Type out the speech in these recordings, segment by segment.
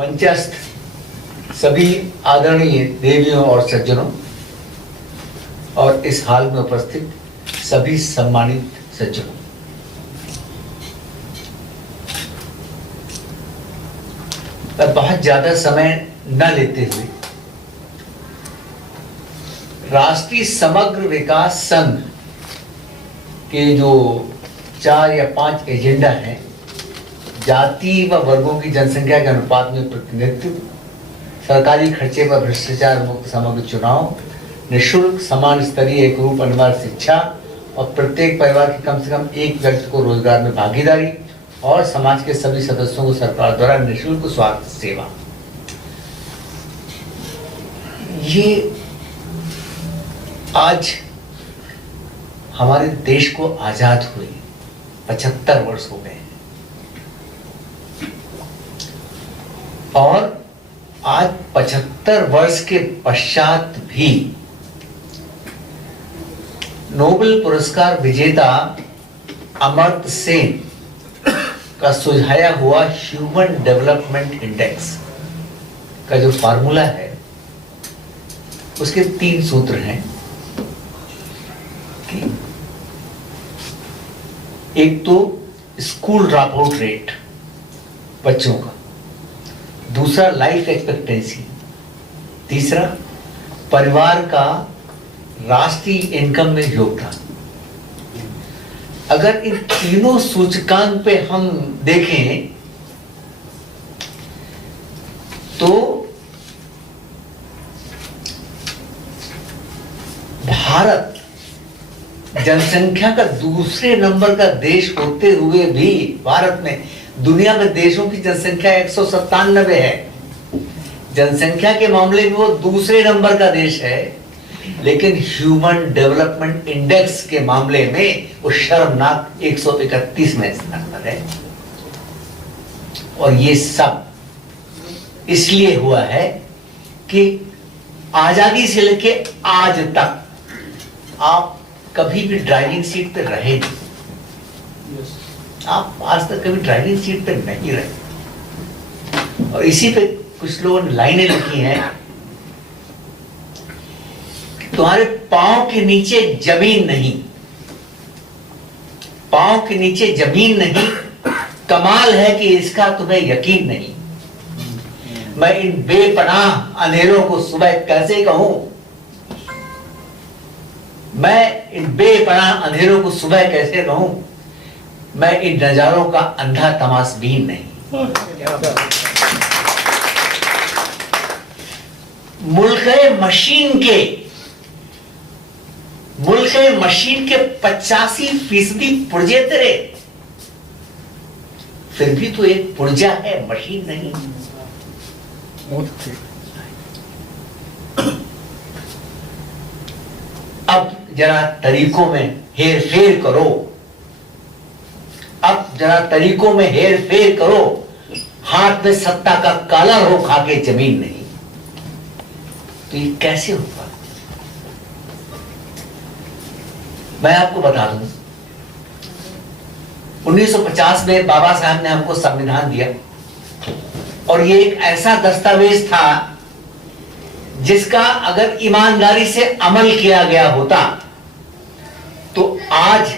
मंचस्थ सभी आदरणीय देवियों और सज्जनों और इस हाल में उपस्थित सभी सम्मानित सज्जनों, मैं बहुत ज्यादा समय न लेते हुए राष्ट्रीय समग्र विकास संघ के जो 4 या 5 एजेंडा हैं, जाति व वर्गों की जनसंख्या के अनुपात में प्रतिनिधित्व, सरकारी खर्चे पर भ्रष्टाचार मुक्त समग्र चुनाव, निःशुल्क समान स्तरीय एक रूप अनिवार्य शिक्षा और प्रत्येक परिवार के कम से कम एक व्यक्ति को रोजगार में भागीदारी और समाज के सभी सदस्यों को सरकार द्वारा निःशुल्क स्वास्थ्य सेवा। ये आज हमारे देश को आजाद हुए 75 वर्ष हो गए और आज 75 वर्ष के पश्चात भी नोबेल पुरस्कार विजेता अमर्त्य सेन का सुझाया हुआ ह्यूमन डेवलपमेंट इंडेक्स का जो फार्मूला है उसके 3 सूत्र हैं कि एक तो स्कूल ड्रॉप आउट रेट बच्चों का, दूसरा लाइफ एक्सपेक्टेंसी, तीसरा परिवार का राष्ट्रीय इनकम में योगदान। अगर इन तीनों सूचकांक पे हम देखें तो भारत जनसंख्या का दूसरे नंबर का देश होते हुए भी भारत में दुनिया में देशों की जनसंख्या 197 है। जनसंख्या के मामले में वो दूसरे नंबर का देश है, लेकिन ह्यूमन डेवलपमेंट इंडेक्स के मामले में वो शर्मनाक 131 में स्थान पर है। और ये सब इसलिए हुआ है कि आजादी से लेके आज तक आप कभी भी ड्राइविंग सीट पे रहे नहीं। आप आज तक कभी ड्राइविंग सीट पे नहीं रहे। और इसी पे कुछ लोगों ने लाइनें लिखी हैं, तुम्हारे पांव के नीचे जमीन नहीं, पांव के नीचे जमीन नहीं, कमाल है कि इसका तुम्हें यकीन नहीं। मैं इन बेपनाह अंधेरों को सुबह कैसे कहूं, मैं इन बेपनाह अंधेरों को सुबह कैसे कहूं, मैं इन नजारों का अंधा तमाशबीन नहीं। मुल्क मशीन के 85% पुर्जे तेरे, फिर भी तो एक पुर्जा है, मशीन नहीं। अब जरा तरीकों में हेर फेर करो, अब जरा तरीकों में हेर फेर करो, हाथ में सत्ता का काला हो, खाके जमीन नहीं। तो ये कैसे होगा? मैं आपको बता दूं, 1950 में बाबा साहब ने हमको संविधान दिया और ये एक ऐसा दस्तावेज था जिसका अगर ईमानदारी से अमल किया गया होता तो आज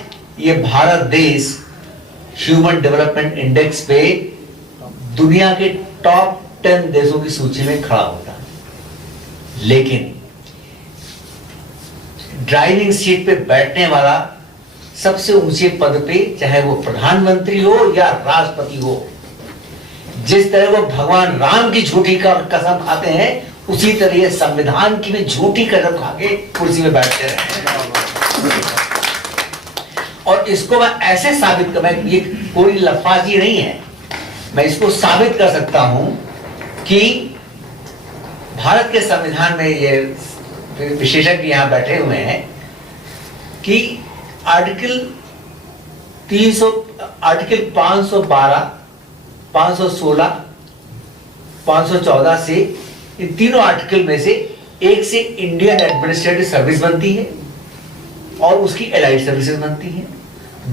ये भारत देश ह्यूमन डेवलपमेंट इंडेक्स पे दुनिया के टॉप 10 देशों की सूची में खड़ा होता। लेकिन ड्राइविंग सीट पे बैठने वाला सबसे ऊंचे पद पे, चाहे वो प्रधानमंत्री हो या राष्ट्रपति हो, जिस तरह वो भगवान राम की झूठी का कसम खाते हैं, उसी तरह ये संविधान की भी झूठी कसम खा के कुर्सी में बैठते रहे। और इसको मैं ऐसे साबित कर, मैं ये कोई लफाजी नहीं है, मैं इसको साबित कर सकता हूं कि भारत के संविधान में ये विशेषज्ञ यहां बैठे हुए हैं कि आर्टिकल 512, 516, 514 से, इन तीनों आर्टिकल में से एक से इंडियन एडमिनिस्ट्रेटिव सर्विस बनती है और उसकी एलाइड सर्विसेज बनती है,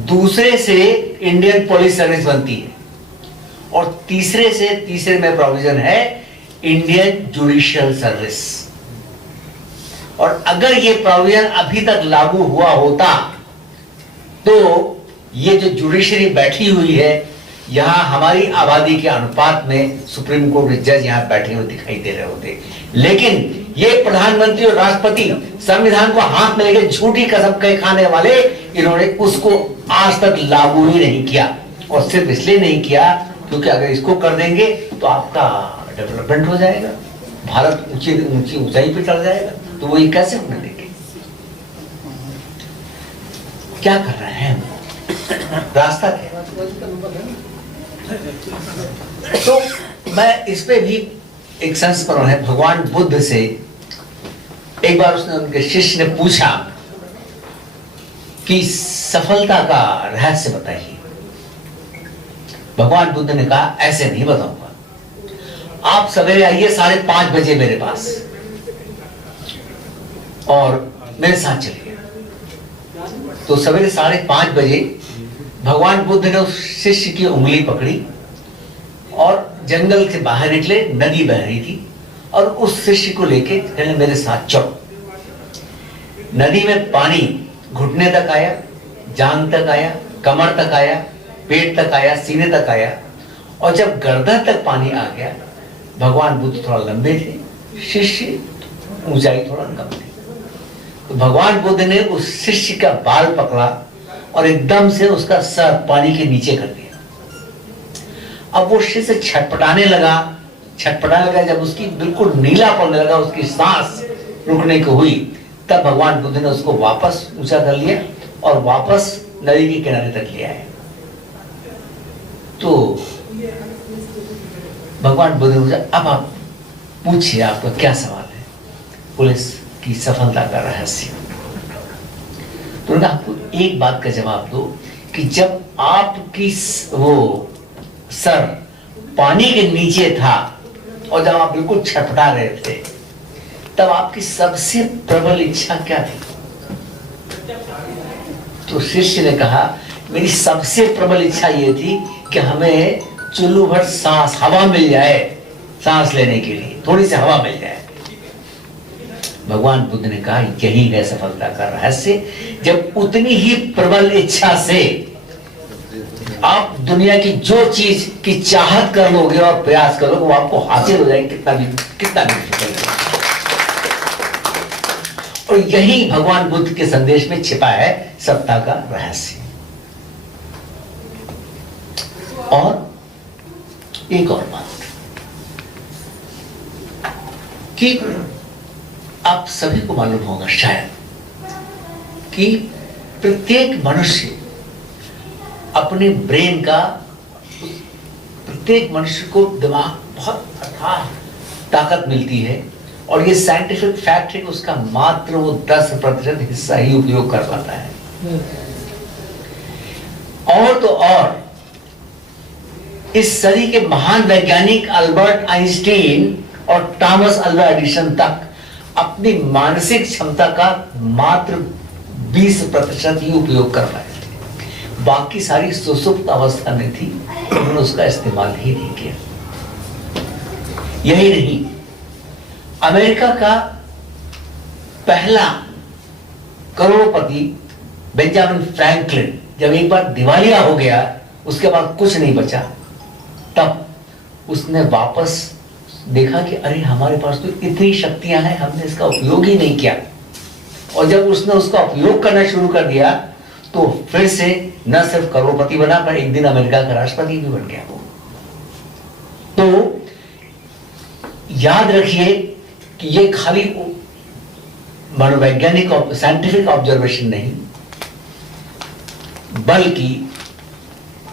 दूसरे से इंडियन पुलिस सर्विस बनती है और तीसरे में प्रोविजन है इंडियन जुडिशियल सर्विस। और अगर ये प्रोविजन अभी तक लागू हुआ होता तो ये जो जुडिशरी बैठी हुई है यहां हमारी आबादी के अनुपात में सुप्रीम कोर्ट के जज यहां बैठे हुए दिखाई दे रहे होते। लेकिन ये प्रधानमंत्री और राष्ट्रपति संविधान को हाथ में लेकर झूठी कसम के खाने वाले, इन्होंने उसको आज तक लागू ही नहीं किया। और सिर्फ इसलिए नहीं किया क्योंकि अगर इसको कर देंगे तो आपका डेवलपमेंट हो जाएगा, भारत ऊंची ऊंचाई पे चढ़ जाएगा। तो वो ये कैसे होने देंगे? क्या कर रहे हैं हम? रास्ता क्या? तो मैं इस पे भी एक संस्मरण है भगवान बुद्ध से। एक बार उसने उनके शिष्य ने पूछा कि सफलता का रहस्य बताइए। भगवान बुद्ध ने कहा ऐसे नहीं बताऊंगा, आप सवेरे आइए 5:30 बजे मेरे पास और मेरे साथ चलिए। तो सवेरे 5:30 बजे भगवान बुद्ध ने उस शिष्य की उंगली पकड़ी और जंगल से बाहर निकले। नदी बह रही थी और उस शिष्य को लेके कहने मेरे साथ चलो। नदी में पानी घुटने तक आया, जांघ तक आया, कमर तक आया, पेट तक आया, सीने तक आया। और जब गर्दन तक पानी आ गया, भगवान बुद्ध थोड़ा लंबे थे, शिष्य ऊंचाई थोड़ा कम थी। तो भगवान बुद्ध ने उस शिष्य का बाल पकड़ा और एकदम से उसका सर पानी के नीचे कर दिया। अब वो शिष्य छटपटाने लगा। जब उसकी बिल्कुल नीला पड़ने लगा, उसकी सांस रुकने को हुई, तब भगवान बुद्ध ने उसको वापस ऊंचा कर लिया और वापस नदी के किनारे तक ले आए। तो भगवान बुद्ध ने पूछा अब आप पूछिए, आपका क्या सवाल है? पुलिस की सफलता का रहस्य। तो उन्होंने आपको एक बात का जवाब दो कि जब आपकी वो सर पानी के नीचे था और जब आप बिल्कुल छटपटा रहे थे, तब आपकी सबसे प्रबल इच्छा क्या थी? तो शिष्य ने कहा मेरी सबसे प्रबल इच्छा ये थी कि हमें चुल्लू भर सांस हवा मिल जाए, सांस लेने के लिए थोड़ी सी हवा मिल जाए। भगवान बुद्ध ने कहा यही है सफलता का रहस्य। जब उतनी ही प्रबल इच्छा से आप दुनिया की जो चीज की चाहत कर लोगे और प्रयास करोगे वो आपको हासिल हो जाएगी, कितना भी। और यही भगवान बुद्ध के संदेश में छिपा है सत्ता का रहस्य। और एक और बात कि आप सभी को मालूम होगा शायद कि प्रत्येक मनुष्य अपने ब्रेन का, प्रत्येक मनुष्य को दिमाग बहुत अथाह ताकत मिलती है और ये साइंटिफिक फैक्ट है कि उसका मात्र वो 10% हिस्सा ही उपयोग कर पाता है। और तो और इस सदी के महान वैज्ञानिक अल्बर्ट आइंस्टीन और थॉमस अल्वा एडिसन तक अपनी मानसिक क्षमता का मात्र 20% ही उपयोग कर पाए थे। बाकी सारी सुसुप्त अवस्था में थी, उन्होंने उसका इस्तेमाल ही नहीं किया। यही नहीं, अमेरिका का पहला करोड़पति बेंजामिन फ्रैंकलिन जब एक बार दिवालिया हो गया, उसके बाद कुछ नहीं बचा, तब उसने वापस देखा कि अरे हमारे पास तो इतनी शक्तियां हैं, हमने इसका उपयोग ही नहीं किया। और जब उसने उसका उपयोग करना शुरू कर दिया तो फिर से न सिर्फ करोड़पति बना पर एक दिन अमेरिका का राष्ट्रपति भी बन गया। तो याद रखिए कि ये खाली मनोवैज्ञानिक और साइंटिफिक ऑब्जर्वेशन नहीं, बल्कि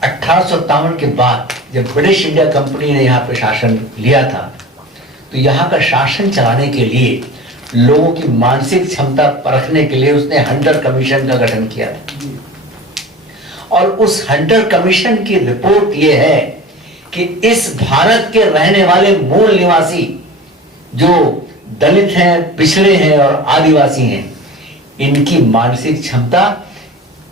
1857 के बाद जब ब्रिटिश इंडिया कंपनी ने यहाँ पे शासन लिया था, तो यहाँ का शासन चलाने के लिए लोगों की मानसिक क्षमता परखने के लिए उसने हंटर कमीशन का गठन किया था। और उस हंटर कमीशन की रिपोर्ट यह है कि इस भारत के रहने वाले मूल निवासी जो दलित हैं, पिछड़े हैं और आदिवासी हैं, इनकी मानसिक क्षमता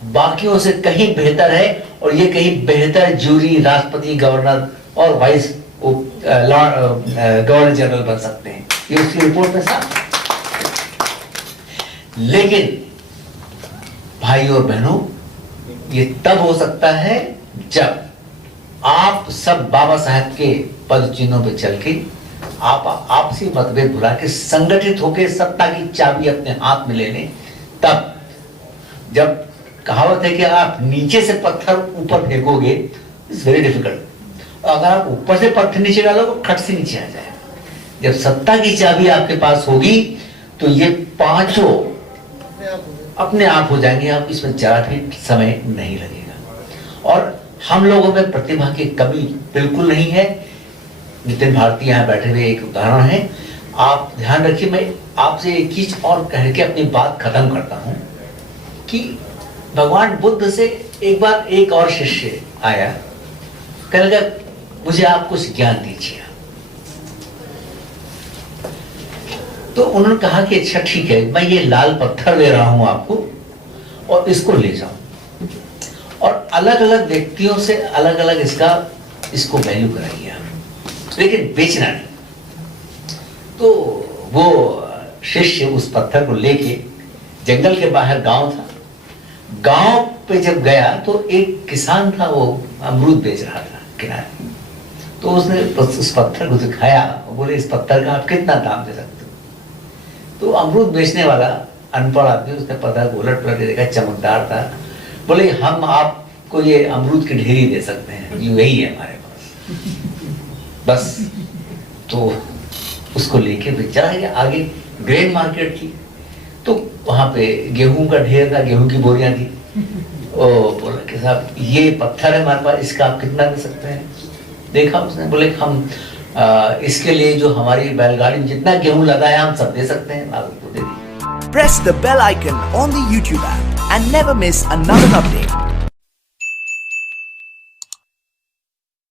बाकियों से कहीं बेहतर है और ये कहीं बेहतर जूरी, राष्ट्रपति, गवर्नर और वाइस गवर्नर जनरल बन सकते हैं, ये उसकी रिपोर्ट में साफ है। लेकिन भाई और बहनों, ये तब हो सकता है जब आप सब बाबा साहब के पद चिन्हों पर चल के आप आपसी मतभेद भुला के संगठित होकर सत्ता की चाबी अपने हाथ में ले लें। तब जब कहावत है कि आप नीचे से पत्थर ऊपर फेंकोगे, इट्स वेरी डिफिकल्ट। अगर आप ऊपर से पत्थर नीचे डालोगे, खट से नीचे आ जाएगा। जब सत्ता की चाबी आपके पास होगी तो ये पांचों अपने आप हो जाएंगे, आप इसमें जरा भी समय नहीं लगेगा। और हम लोगों में प्रतिभा की कमी बिल्कुल नहीं है। नितिन भारती यहाँ बैठे हुए एक उदाहरण है। आप ध्यान रखिए, मैं आपसे एक चीज और कह के अपनी बात खत्म करता हूं कि भगवान बुद्ध से एक बार एक और शिष्य आया, कहने लगा मुझे आप कुछ ज्ञान दीजिए। तो उन्होंने कहा कि अच्छा ठीक है, मैं ये लाल पत्थर दे रहा हूं आपको और इसको ले जाओ और अलग अलग व्यक्तियों से अलग अलग इसको वैल्यू कराइए आप, लेकिन बेचना नहीं। तो वो शिष्य उस पत्थर को लेके जंगल के बाहर गांव था, गांव पे जब गया तो एक किसान था, वो अमरूद बेच रहा था किनारे। तो उसने उस पत्थर को दिखाया और बोले इस पत्थर का आप कितना दाम दे सकते हो। तो अमरूद बेचने वाला अनपढ़ आदमी, उसने पत्थर को उलट पलट देखा, चमकदार था। बोले हम आपको ये अमरूद की ढेरी दे सकते हैं, यही है हमारे पास बस। तो उसको लेके बेचा है आगे ग्रेन मार्केट थी, तो वहां पे गेहूं का ढेर था, गेहूं की बोरियां थी। ओ बोला कि साहब ये पत्थर है हमारे पास, इसका आप कितना दे सकते हैं। देखा उसने, बोले हम इसके लिए जो हमारी बैलगाड़ी में जितना गेहूं लगा है हम सब दे सकते हैं, आप उसको दे दीजिए। Press the bell icon on the YouTube app and never miss another update.